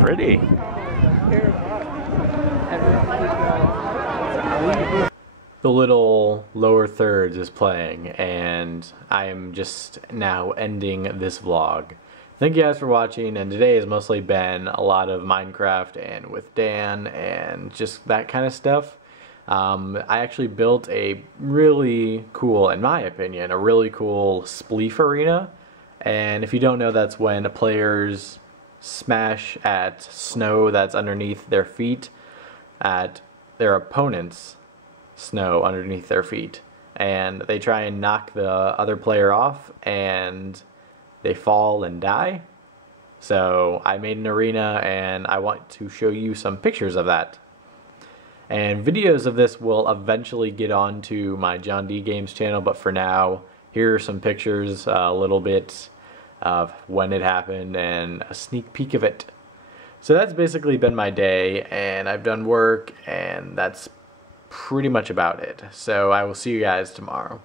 Pretty. The little lower thirds is playing, and I am just now ending this vlog. Thank you guys for watching, and today has mostly been a lot of Minecraft and with Dan and just that kind of stuff. I actually built a really cool, in my opinion, a really cool Spleef arena. And if you don't know, that's when players smash at snow that's underneath their feet at their opponent's snow underneath their feet. And they try and knock the other player off, and they fall and die. So I made an arena, and I want to show you some pictures of that. And videos of this will eventually get onto my John D Games channel, but for now, here are some pictures, a little bit of when it happened and a sneak peek of it. So that's basically been my day, and I've done work, and that's pretty much about it. So I will see you guys tomorrow.